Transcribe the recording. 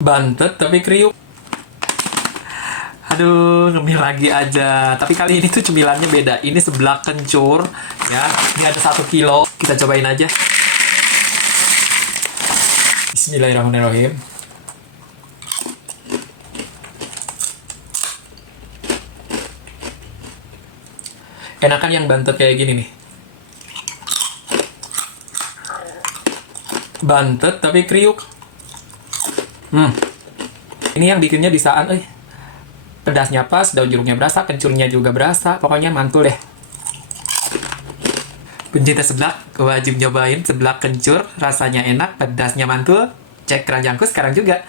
Bantet tapi kriuk. Aduh, ngemil lagi aja. Tapi kali ini tuh cemilannya beda. Ini seblak kencur, ya. Ini ada 1 kilo. Kita cobain aja. Bismillahirrahmanirrahim. Enakan yang bantet kayak gini nih. Bantet tapi kriuk. Ini yang bikinnya bisaan, pedasnya pas, daun jeruknya berasa, kencurnya juga berasa. Pokoknya mantul deh. Pencinta seblak, wajib nyobain seblak kencur. Rasanya enak, pedasnya mantul. Cek keranjangku sekarang juga.